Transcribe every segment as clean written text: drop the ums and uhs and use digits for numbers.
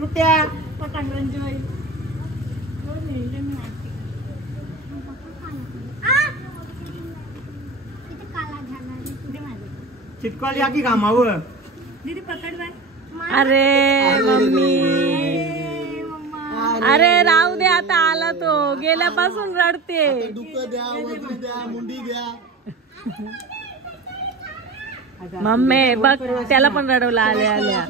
रुट्या पतंगरांची चिटकॉल या की कामावर दीदी पकड बाय. अरे मम्मी, अरे राहू दे आता, आला तो गेल्यापासून रडते. डुक्कर द्या, वजरी द्या, मुंडी द्या. मम्मी बघ त्याला पण रडवलं आल्या आल्या.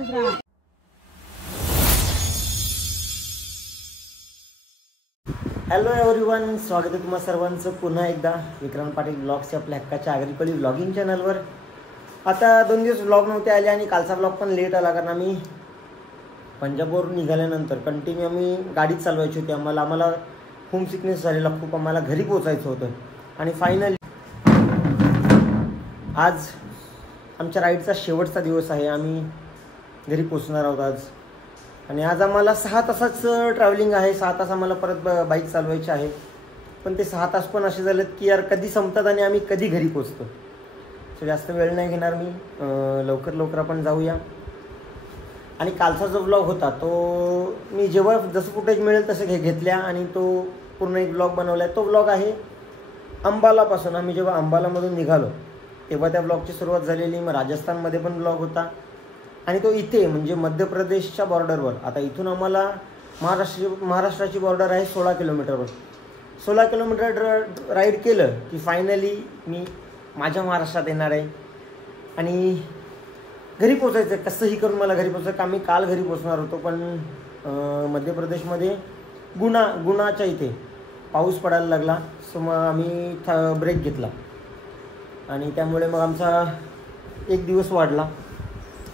हॅलो एव्हरीवन, स्वागत आहे तुम्हा सर्वांचं पुन्हा एकदा विक्रांत पाटील ब्लॉग्सच्या आपल्या हक्काच्या आगरीपल्ली ब्लॉगिंग चॅनलवर. आता 2 दिवस ब्लॉग नव्हते आले आणि कालचा ब्लॉग पण लेट आला, कारण आम्ही पंजाबवरून निघाल्यानंतर कंटिन्यू आम्ही गाडीच चालवायची होती. आम्हाला होम सिकनेस झालेला खूप, आम्हाला घरी पोचायचं होतं. आणि फायनली आज आमच्या राईडचा शेवटचा दिवस आहे. आम्ही घरी पोचणार आहोत आज. आणि आज आम्हाला 6 तासाचं ट्रॅव्हलिंग आहे. 6 तास आम्हाला परत बाईक चालवायची आहे. पण ते 6 तास पण असे झालेत की यार कधी संपतात आणि आम्ही कधी घरी पोचतो. सो जास्त वेळ नाही घेणार मी, लवकर आपण जाऊया. आणि कालचा जो ब्लॉग होता तो मी जेव्हा जसं फुटेज मिळेल तसं घेतल्या आणि तो पूर्ण एक ब्लॉग बनवला आहे. तो ब्लॉग आहे अंबालापासून. आम्ही जेव्हा अंबालामधून निघालो तेव्हा त्या ब्लॉगची सुरुवात झालेली. मग राजस्थानमध्ये पण ब्लॉग होता आणि तो इथे म्हणजे मध्य प्रदेशच्या बॉर्डरवर. आता इथून आम्हाला महाराष्ट्राची बॉर्डर आहे 16 किलोमीटरवर. 16 किलोमीटर राईड केलं की फायनली मी माझ्या महाराष्ट्रात येणार आहे आणि घरी पोचायचं. कसंही करून मला घरी पोचायचं. आम्ही काल घरी पोचणार होतो, पण मध्य प्रदेशमध्ये गुणाच्या इथे पाऊस पडायला लागला. सो मग आम्ही ब्रेक घेतला आणि त्यामुळे मग आमचा 1 दिवस वाढला,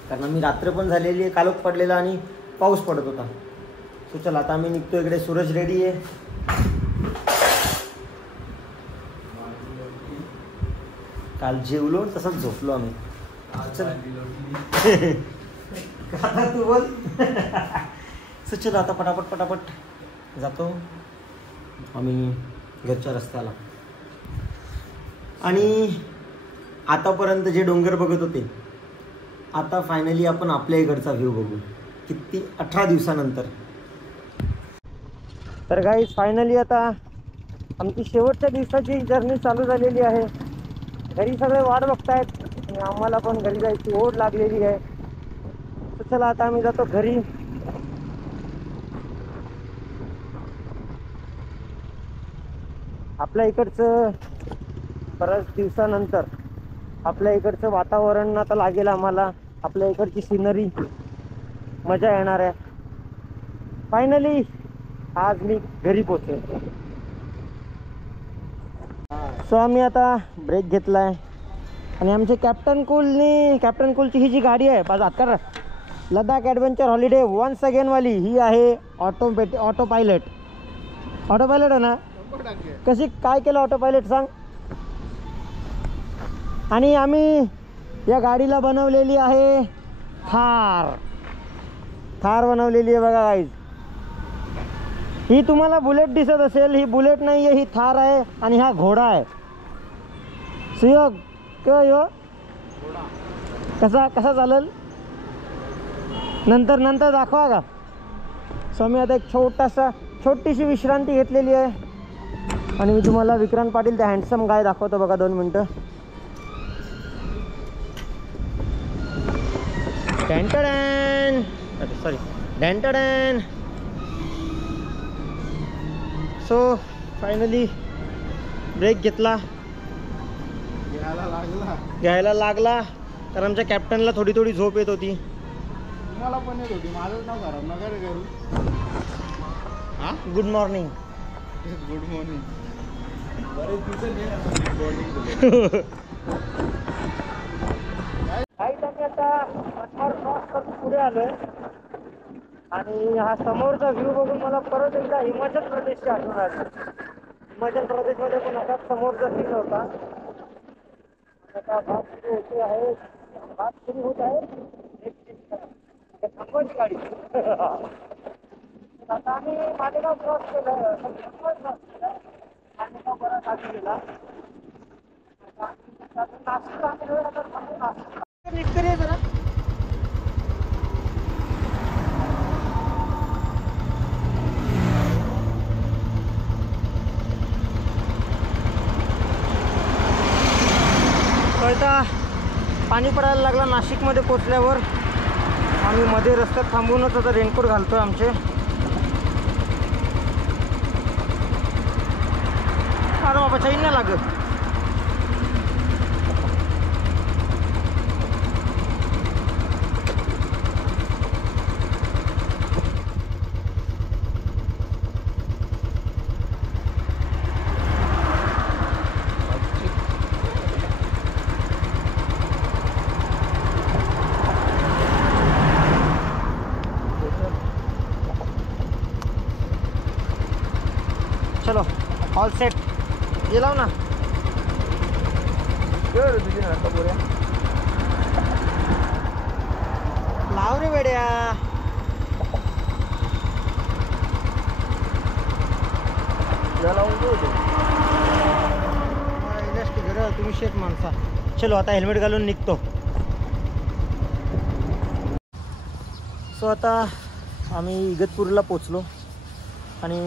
कारण आम्ही रात्र पण झालेली आहे, कालोख पडलेला आणि पाऊस पडत होता. सो चला आता आम्ही निघतो. इकडे सूरज रेडी आहे. काल जेवलो तसंच झोपलो आम्ही. आता तू बोल. सो चला आता पटापट जातो आम्ही घरच्या रस्त्याला. आणि आतापर्यंत जे डोंगर बघत होते, आता फायनली आपण आपल्या इकडचा व्ह्यू बघू. किती 18 दिवसानंतर. तर गाईज फायनली आता आमची शेवटच्या दिवसाची जर्नी चालू झालेली आहे. घरी सगळे वाट बघतायत आणि आम्हाला पण घरी जायची ओढ लागलेली आहे. तर चला आता आम्ही जातो घरी. आपल्या इकडचं बऱ्याच दिवसानंतर आपल्या इकडचं वातावरण आता लागेल आम्हाला. आपल्या इकडची सिनरी मजा येणार आहे. फायनली आज मी घरी पोचेल. सो आम्ही आता ब्रेक घेतला आहे आणि आमचे कॅप्टन कूलची ही जी गाडी आहे पाहिजे Ladakh adventure holiday once again वाली, ही आहे ऑटो पायलट आहे ना. कशी काय केलं ऑटो पायलट सांग. आणि आम्ही या गाडीला बनवलेली आहे थार बनवलेली आहे बघा गाईज. ही तुम्हाला बुलेट दिसत असेल, ही बुलेट नाही आहे, ही थार आहे. आणि हा घोडा आहे. सुयोग कसा चालेल नंतर दाखवा का. सो मी आता एक छोटीशी विश्रांती घेतलेली आहे आणि मी तुम्हाला विक्रांत पाटील त्या हँडसम गाय दाखवतो बघा. 2 मिनटं. डॅन. सो फायनली ब्रेक घेतला, घ्यायला लागला कारण आमच्या कॅप्टनला थोडी झोप येत होती. मला पण येत होती. माझंच नाव खराब नका रे करू. Good morning. बरेच आता पुढे आलोय आणि हा समोरचा व्ह्यू बघून मला परत एकदा हिमाचल प्रदेशची आठवण आली. हिमाचल प्रदेशमध्ये पण असा समोरचा सीन होता. आता भात सुरू होत आहे. थांबवायची गाडी. आता आम्ही मालेगाव क्रॉस केलं, मालेगाव बराच आधी गेला. निघतरी जरा पाणी पडायला लागला नाशिकमध्ये पोचल्यावर. आम्ही मध्ये रस्त्यात थांबूनच आता रेनकोट घालतोय आमचे. अरे बाबा चैन नाही लागत. चलो ऑल सेट. ये लाव ना. तुझी नाटक बोऱ्या लाव रे बेड्या. तुम्ही शेत माणसा. चलो आता हेल्मेट घालून निघतो. सो आता आम्ही इगतपुरीला पोचलो आणि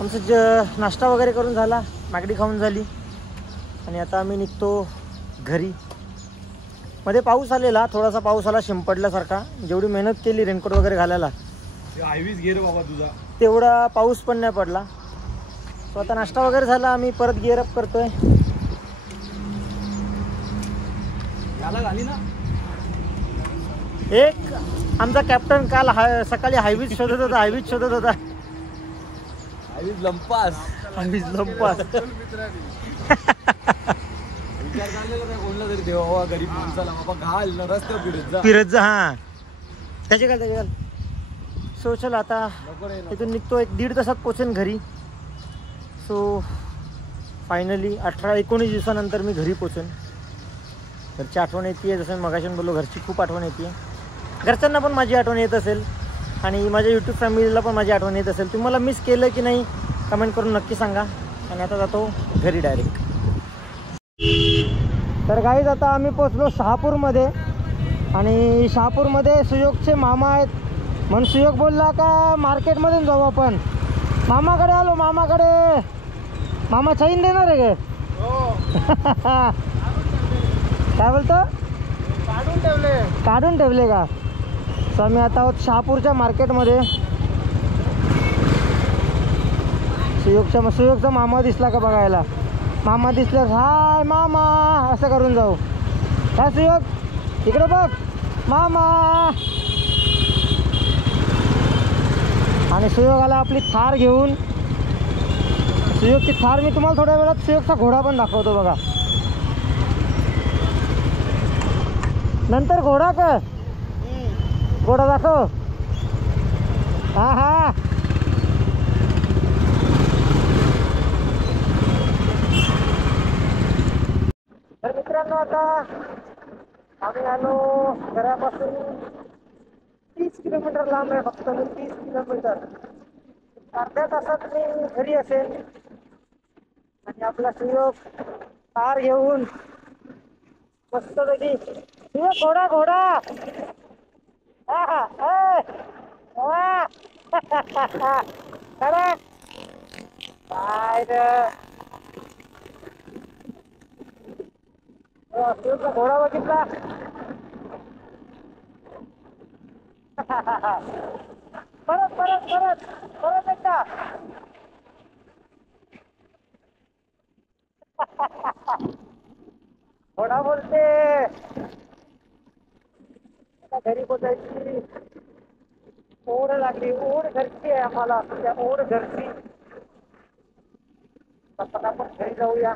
आमचं नाश्ता वगैरे करून झाला, मागडी खाऊन झाली आणि आता आम्ही निघतो घरी. मध्ये पाऊस आलेला, थोडासा पाऊस आला शिंपडल्यासारखा. जेवढी मेहनत केली रेनकोट वगैरे घालायला हायवीज घे रे बाबा तुझा, तेवढा पाऊस पण नाही पडला. सो आता नाश्ता वगैरे झाला, आम्ही परत गिअर अप करतोय. याला घाली ना. एक आमचा कॅप्टन काल सकाळी हायवीज शोधत होता. हायवीज लंपास. विचार चाललेला काय कोणला तरी देवा गरीब माणसाला बाबा घाल ना रस्त्यावर फिरत जा. हा त्याचे घाल. सो चल आता इथून निघतो. 1-1.5 तासात पोचेन घरी. सो फायनली 18-19 दिवसानंतर मी घरी पोचेन. घरची आठवण येते, जसं मगाशी बोललो घरची खूप आठवण येते. घरच्यांना पण माझी आठवण येत असेल आणि माझ्या यूट्यूब फॅमिलीला पण माझी आठवण येत असेल. तुम्हाला मिस केलं की नाही कमेंट करून नक्की सांगा. आणि आता जातो घरी डायरेक्ट. तर गाईज आता आम्ही पोचलो शहापूरमध्ये आणि शहापूरमध्ये सुयोगचे मामा आहेत. म्हणून सुयोग बोलला का मार्केटमधून जाऊ आपण. मामाकडे आलो. मामा चैन देणार आहे का? काय बोलतो? काढून ठेवले का? सो आम्ही आता आहोत शहापूरच्या मार्केटमध्ये. सुयोगचा मामा दिसला का बघायला. मामा दिसल्यास हाय मामा असं करून जाऊ. काय सुयोग इकडे बघ मामा. आणि सुयोग आला आपली थार घेऊन. सुयोगची थार मी तुम्हाला थोड्या वेळात सुयोगचा घोडा पण दाखवतो बघा. नंतर घोडा का घोडा दाखव. हा तर मित्रांनो आता आम्ही आलो घरापासून 30 किलोमीटर लांब आहे. फक्त 30 किलोमीटर. अर्ध्या तासात मी घरी असेल आणि आपला सुयोग कार घेऊन मस्तपैकी. सुयोग घोडा खरं काय सुयोगचा घोडा बघितला. परत एकदा. घोडा बोलते. घरी पोचायची ओढ लागली. ओढ घरची आहे आम्हाला. त्या ओढ घरची. पटापट घरी जाऊया.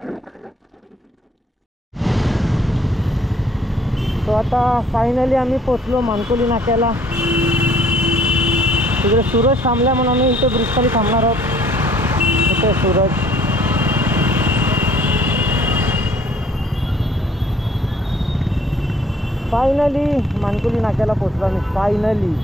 तो आता फायनली आम्ही पोचलो मानकोली नाक्याला. तिकडे सूरज थांबला म्हणून आम्ही इथे ब्रिजखाली थांबणार आहोत. इथे सूरज. फायनली मानकोली नाक्याला पोचलो आम्ही. फायनली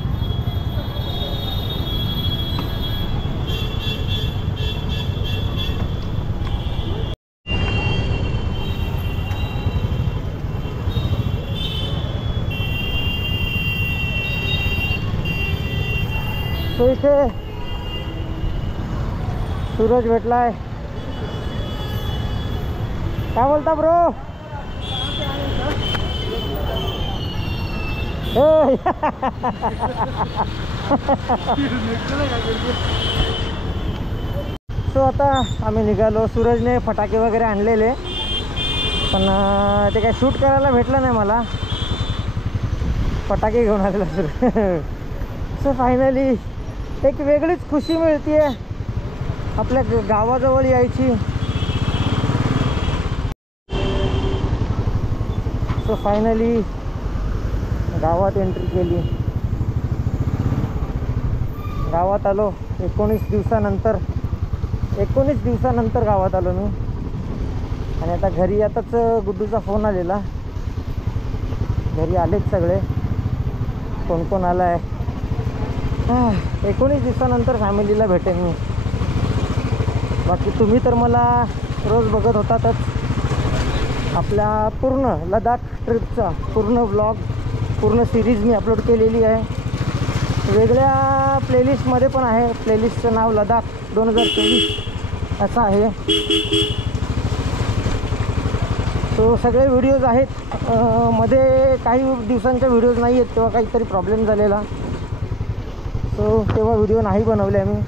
तो इथे सूरज भेटलाय. काय बोलता ब्रो? सो आता आम्ही निघालो. सूरजने फटाके वगैरे आणलेले, पण ते काय शूट करायला भेटलं नाही मला. फटाके घेऊन आलेला सूरज. सो फायनली एक वेगळीच खुशी मिळते आपल्या गावाजवळ यायची. सो फायनली गावात एंट्री केली. गावात आलो 19 दिवसानंतर गावात आलो मी. आणि आता घरी आताच गुड्डूचा फोन आलेला. घरी आलेच सगळे. कोण कोण आला आहे. 19 दिवसानंतर फॅमिलीला भेटेन मी. बाकी तुम्ही तर मला रोज बघत होतातच. आपल्या पूर्ण लडाख ट्रिपचा पूर्ण व्लॉग, पूर्ण सिरीज मी अपलोड केलेली आहे. वेगळ्या प्लेलिस्टमध्ये पण आहे. प्लेलिस्टचं नाव लडाख 2023 असं आहे. तो सगळे व्हिडिओज आहेत. मध्ये काही दिवसांच्या व्हिडिओज नाही आहेत, तेव्हा काहीतरी प्रॉब्लेम झालेला. सो तेव्हा व्हिडिओ नाही बनवले आम्ही.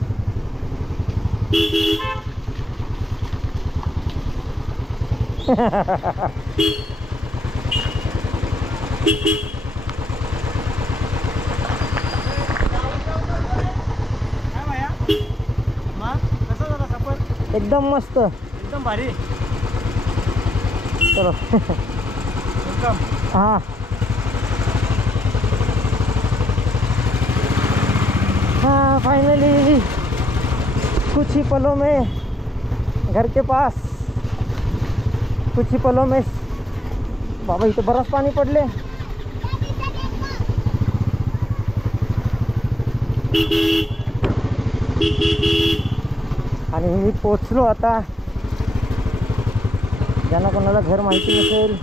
एकदम मस्त, एकदम भारी. चलो. हाँ हाँ फाइनली कुछ ही पलों में घर के पास. कुछ ही पलों में. बाबा इथे बरंच पाणी पडले. आणि मी पोचलो आता. ज्यांना कोणाला घर माहिती नसेल,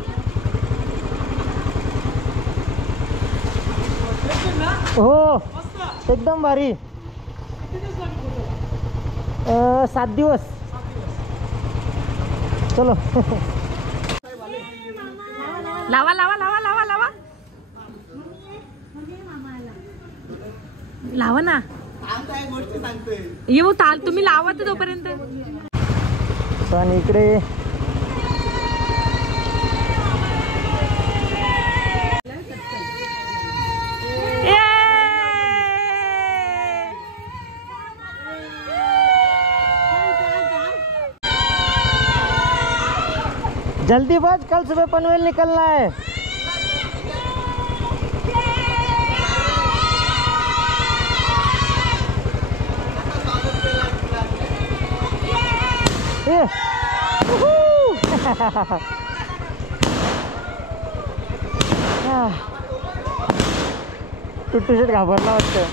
हो एकदम भारी. 7 दिवस. चलो. लावा लावा लावा लावा लावा लावा ना. येऊ ताल तुम्ही लावा तर तोपर्यंत. आणि इकडे जल्दी बच, कल सुबह पनवेल निकलना है. टुट्टू शेट घाबरला वाटतं.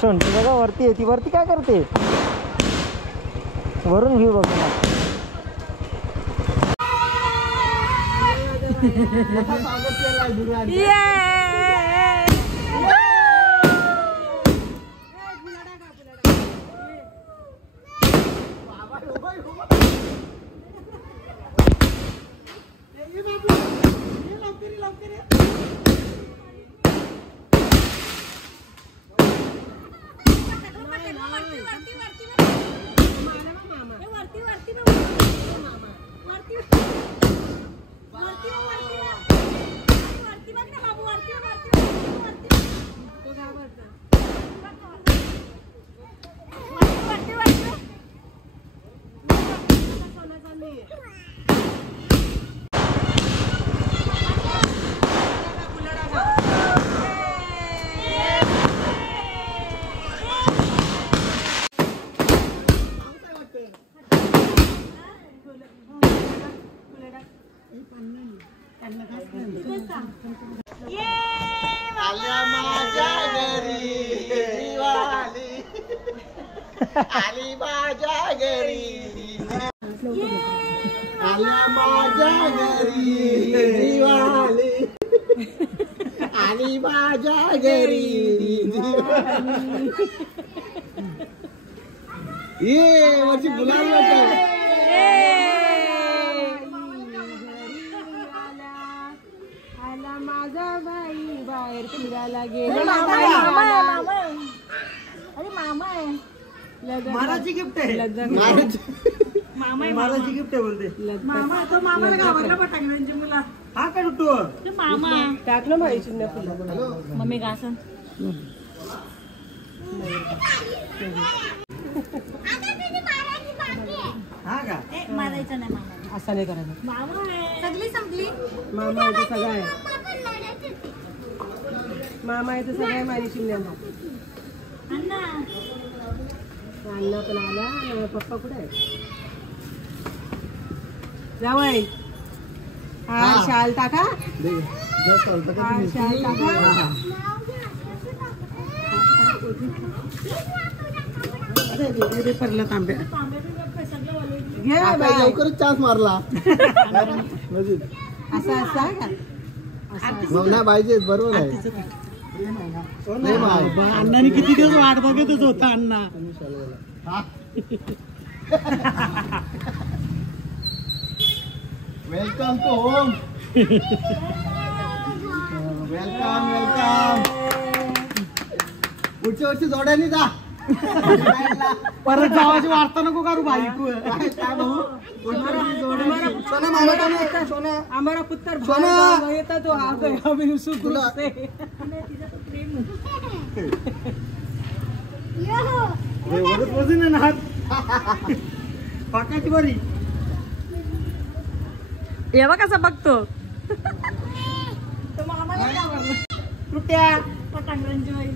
शोंठी बघा वरती आहे. ती वरती काय करते? वरून व्ह्यू बघ ना. आल्या माझ्या घरी दिवाळी, आली माझ्या घरी. आल्या माझ्या घरी दिवाळी आणि माझ्या घरी दिवाळी ये वरची गुलाल आला माझा बाई बाहेर फिरायला गेला. अरे मामा आहे. महाराजची गिफ्ट आहे महाराजची गिफ्ट आहे बोलते मामा तो मामाला गावाला पटांगणांची मुला हा का टुट्टू तो मामा टाकलं माहिती नाही मम्मी घासन हा का मारायचं नाही मामा असं नाही करायचं. मामा आहे सगळी संपली. मामा आहे तर सगळं आहे. मामा आहे तर सगळं आहे माझी शिमल्यांना. अण्णा अण्णा पण आला आणि पप्पा कुठे आहे जावई हा शाल टाका हा शाल टाका परला तांब्या घे बाई. लवकरच चान्स मारला असं असं आहे का नाही पाहिजे बरोबर आहे अण्णाने किती दिवस वाट बघतच होता अण्णा. Welcome to home welcome welcome पुढच्या वर्षी जोड्याने जा परत जावाची वार्ता नको करू बाई. हमारा पुत्र येता तो आ गया अभी सुकुल से पाकाची बरी एव्हा कसा बघतो तो मामाला गावाला रुपया पटांगणांची बाई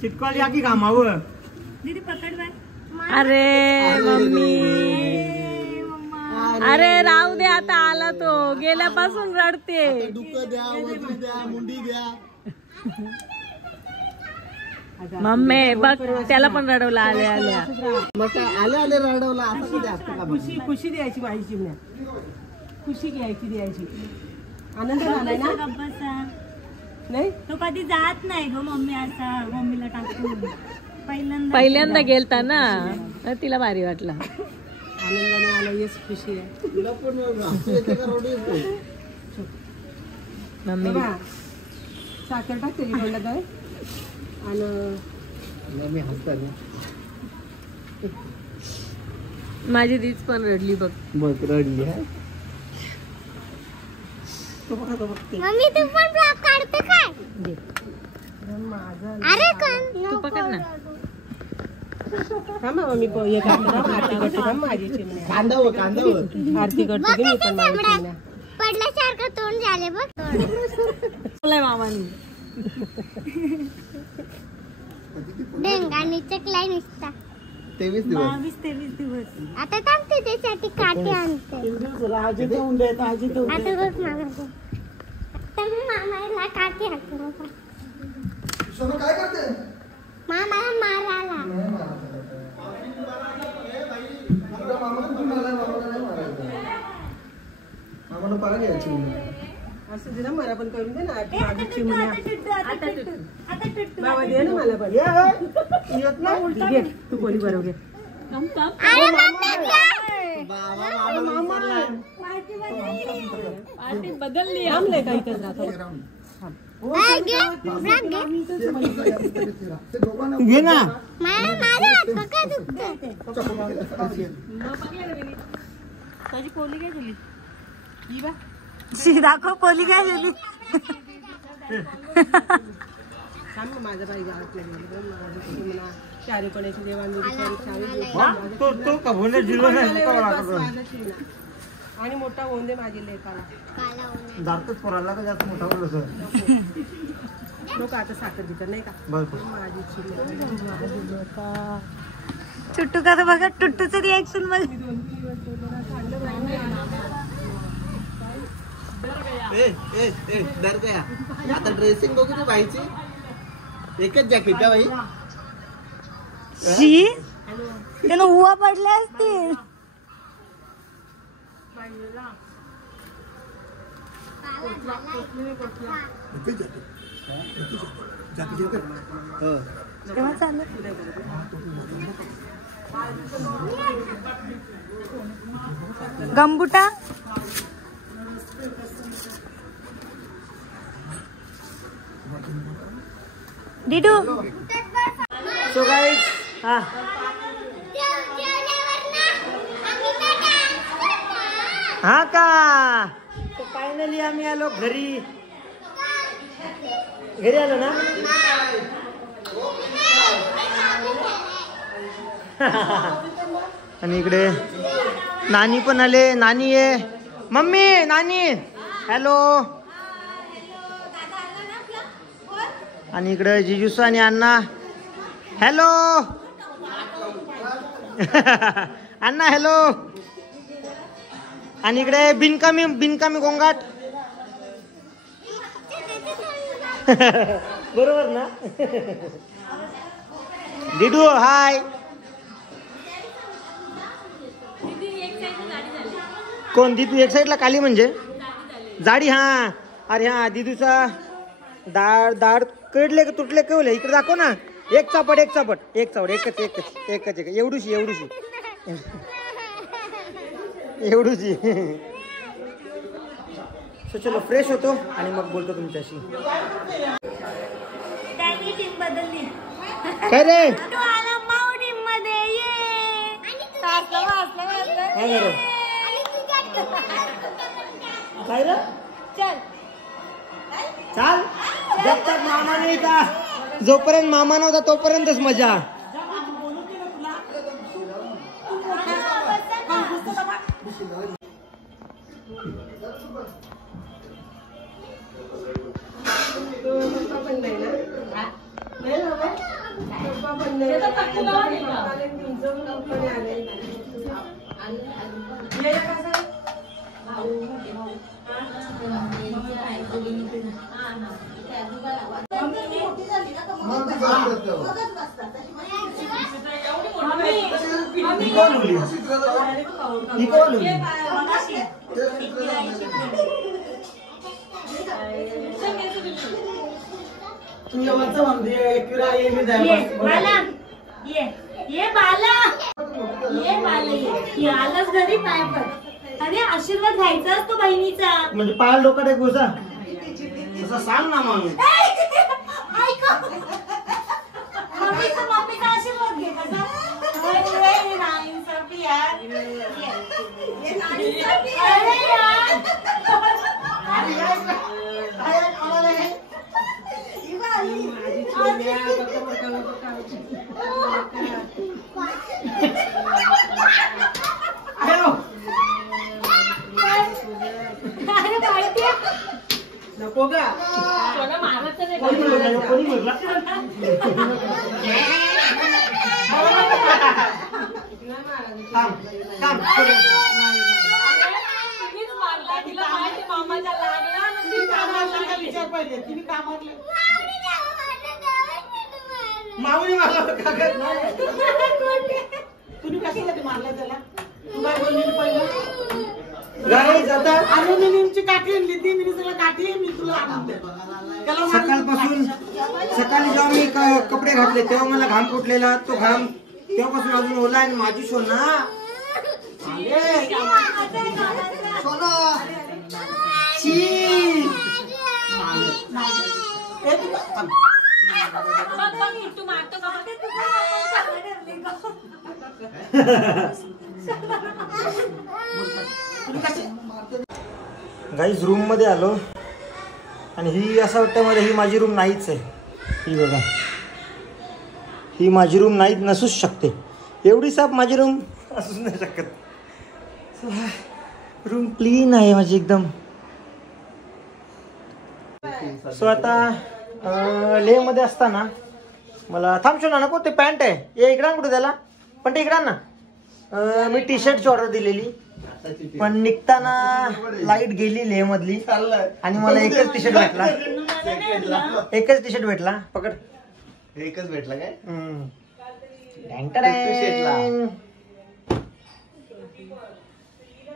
चिटकॉली या की कामावर दीदी पकड बाय. अरे मम्मी अरे राहू दे आता आला तो गेल्यापासून रडते. डुकं द्या वजरी द्या मुंडी द्या मम्मी बघ त्याला पण रडवला आल्या आल्या. मग काय आले आले रडवला असं कधी असतं का खुशी खुशी द्यायची बाई चिमण्या. खुशी द्यायची आनंद झालाय ना गप्पाचा नाही. तो कधी जात नाही ग मम्मी असा मम्मीला टाकून पहिल्यांदा गेलता ना तिला भारी वाटला. आनंदाने आला येस खुशी आहे. तुला पण हसू येते का रडू येते मम्मी बघा, साखर टाकते तोंडात जाय आणि मी हसताना माझी दीच पण रडली बघ. बघ रडली आहे मम्मी तू पण ब्लॉग काढते काय अरे तू पकड ना. थांबा मम्मी हे काढते आरती करते थांब माझी चिमण्या. कांदावर आरती करते की मी पण माझी चिमण्या. पडल्यासारखं तोंड झाले बघ मामानी डेंगानी चकलाय नुसता 23 दिवस 22-23 दिवस. आता थांबते त्यासाठी काठी आणते आता बघ मामा आता मी मामाला काठी आणते काय करते मामाला मारायला मामाला पाहा घ्यायची असं दे ना मला पण करून दे ना ए, माझी चिमण्या. आता टुट्टू. बाबा दे ना मला पण येत नाही घे तू कोणी बरोबर घे. अरे पार्टी बदलली. थांबले काही तर राहतो. घे ना त्याची पोली काय झाली ही बा दाखव पोली काय झाली. थांब ना, माझा बाई गावातल्या गेली माझी चिमण्या चारीपणाची देवांनी तो कभोने जिल्हा नाही आणि मोठा होऊन दे माझी लेकाला. जातच पोराला का जास्त मोठा बोलत लोक आता साखर देतात नाही का बस माझी चिमण्या. टुट्टू का बघा टुट्टूचं रिॲक्शन बघ. डर गया आता ड्रेसिंग बघू दे बाईची एकच जॅकेट का बाई? शी त्यानं हुआ पडले असतील. तेव्हा चाललं. गंबुटा डिडू. सो गाईज हा हा का फायनली आम्ही आलो घरी आलो ना. आणि इकडे नानी पण आले. नानी आहे मम्मी. नानी हॅलो. आणि इकडे जिजूस आणि अण्णा हॅलो. अण्णा हॅलो. आणि इकडे बिनकामी गोंगाट. बरोबर ना. डिडू हाय. कोण दिदू एक साईडला काली म्हणजे जाडी. हा अरे हा दिदूचा दाढ कडले का तुटले केवले इकडे दाखव ना. एक चापट एकच एवढूची. सो चलो फ्रेश होतो आणि मग बोलतो तुमच्याशी. टीम बदलली. काय रे तू आला माऊ टीम मध्ये. ये काय रे चल चाल. जब तक मामा नाही का जोपर्यंत मामा नव्हता तोपर्यंतच मजा. आलाच घरी पाय पड आणि आशीर्वाद घ्यायचा असतो बहिणीचा. म्हणजे पायाला डोक्यात एक गोसा तसं सांग ना मग. मम्मीचा आशीर्वाद घे कसा. नको का कोणी म्हटलं. माऊली तुम्ही कशासाठी मारला त्याला. तू काय बोलली पहिलं. गाडी जाता अल्युमिनियमची काठी आणली ती. मी सगळं काठी मी तुला आणून देतो. सकाळपासून सकाळी जेव्हा मी कपडे घातले तेव्हा मला घाम फुटलेला. तो घाम तेव्हापासून अजून ओला आहे. माझी सोना गाईज रूम मध्ये आलो आणि ही असं वाटतं मला ही माझी रूम नाहीच आहे. ही बघा ही माझी रूम नाही नसूच शकते. एवढी साफ माझी रूम असूच नाही शकत. रूम क्लीन आहे माझी एकदम. सो आता लेह मध्ये असताना मला थांबशो ना नको ते पॅन्ट आहे ये इकडा कुठे त्याला पण ते इकडा ना. मी टी शर्टची ऑर्डर दिलेली पण निघताना लाईट गेली लेह मधली आणि मला एकच टी शर्ट भेटला. पकड एकच भेटला काय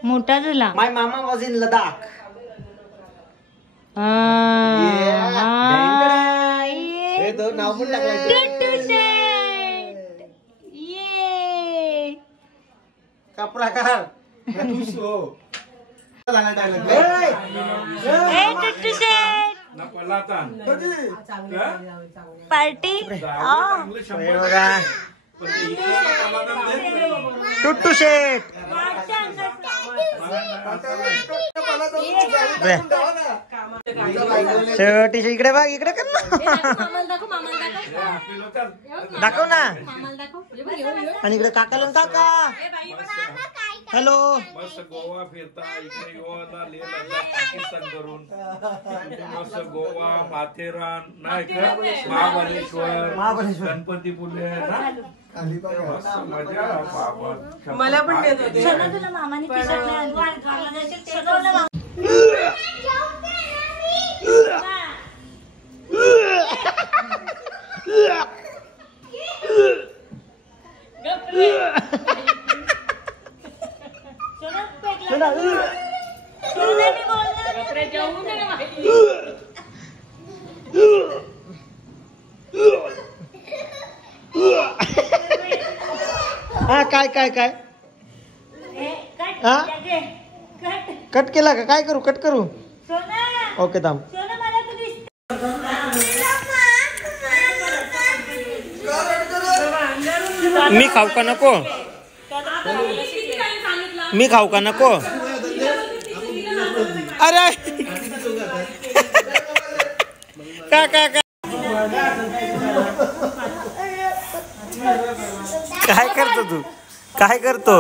मोठा झाला. माय मामा वॉज इन लडाख. हे तो नाव पण टाकलाय. का प्रकार झाला डायलॉग. पार्टी टुट्टू शेट. शेट इकडे बघ, इकडे कर ना. दाखव ना. आणि इकडे काकाला काका. हॅलो. मस्त गोवा फिरता इकडे गोवाला लेह लडाख पाकिस्तान करून मस्त गोवा माथेरान नाही का महाबळेश्वर गणपतीपुळे ना मजा. मला पण देत होते. तुला मामाने टी-शर्ट हा काय काय काय हा कट केला का? काय करू? कट करू? ओके थांब. मी खाऊ का नको? मी खाऊ का नको? अरे का का का काय करतो तू? काय करतो?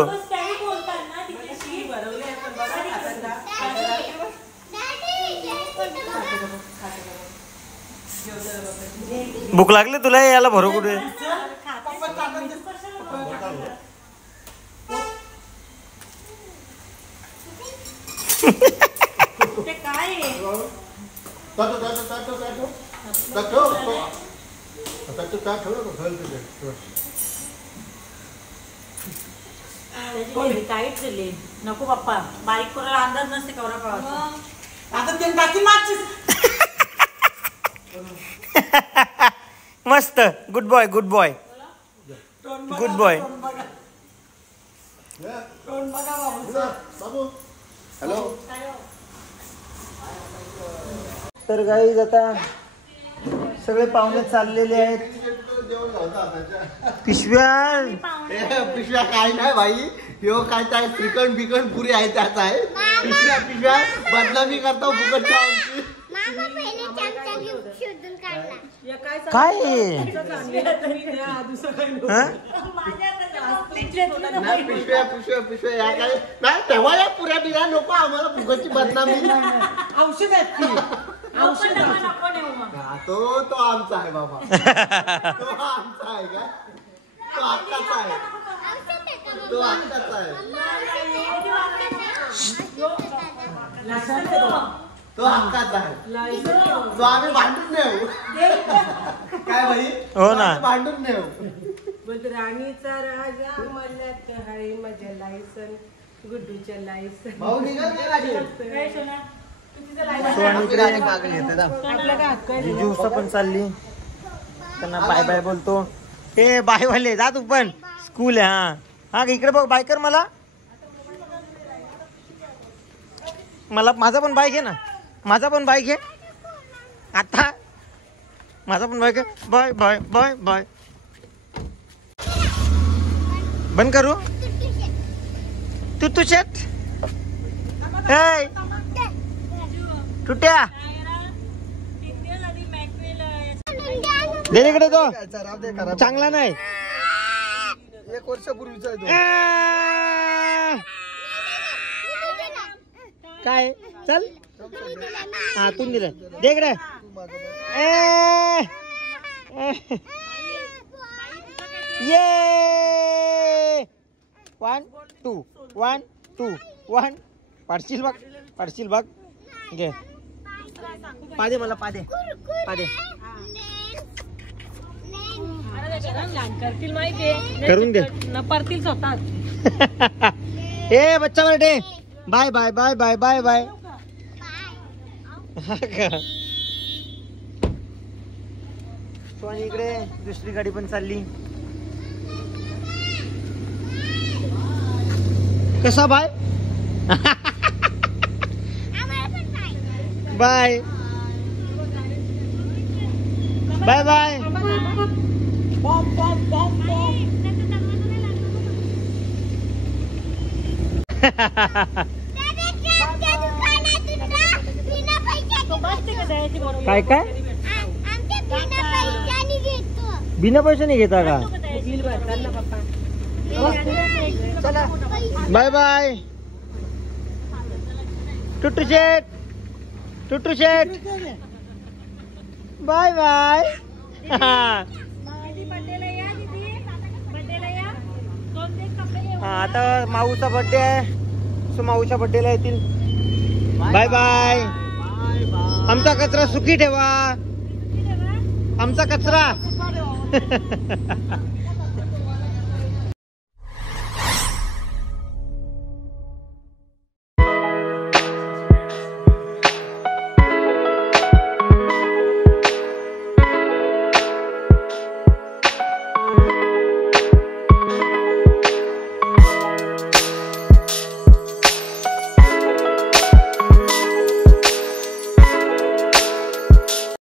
भूक लागली तुला? याला भरो कुठे? टाईट झाले. नको बाप्पा, बारीक करायला अंदाज नसते कवरा पावाचा. आता ते टाकी मागची. मस्त. Good boy, good boy, good boy. Hello. तर गाईज आता सगळे पाहुणे चाललेले आहेत. पिशव्या पिशव्या काय नाही भाई. ह्यो काय काय श्रीखंड बिकंड पुरी आहे त्याच आहे. पिशव्या बदनामी करता फुकटच्या आमची. काय पिशव्या पिशव्या पिशव्या या काय नाही. तेव्हा या पुऱ्या बिऱ्या नको आम्हाला फुकटची बदनामी. औषध आहेत ती. तो आमचा आहे बाबा. तो आमचा आहे का? तो हक्काचा आहे. तो हक्काचा आहे. तो हक्काचा आहे. तो आम्ही भांडून नेऊ. काय भाई? हो ना. भांडून नेऊ. राणीचा राजा मल्ल्यात हरी माझ्या लायसन गुड्डूच्या लायसन. भाऊ निघाल का गाडी? जिजूसा पण चालली. त्यांना बाय बाय बोलतो. ए बाय वाले जा तू पण. स्कूल आहे. हा हा इकडे बघ. बाय कर मला. मला माझा पण बाय घे ना. माझा पण बाय घे आता. माझा पण बाय घे. Bye bye bye bye. बंद करू? तू शेट. हे टुट्या दे इकडे. तो चांगला नाही. 1 वर्षापूर्वीचा काय? चल हा तू दिलं दे इकडे. ये 1 2 1 2 1. पाडशील बघ. पाडशील बघ. घे. पादे मला पादे. पादे करतील माहितीये करून दे. परतील स्वतः. ए बच्चा birthday bye bye bye bye bye bye. आणि इकडे दुसरी गाडी पण चालली. कसा बाय बाय बाय बाय. काय काय बिना पैशाने घेता का? बिल भरतात ना पप्पा. Bye bye Tuttu Shet. Tuttu Shet bye bye. आता माऊचा बर्थडे आहे, सो माऊच्या बर्थडेला येतील. Bye bye. आमचा कचरा सुखी ठेवा, आमचा कचरा.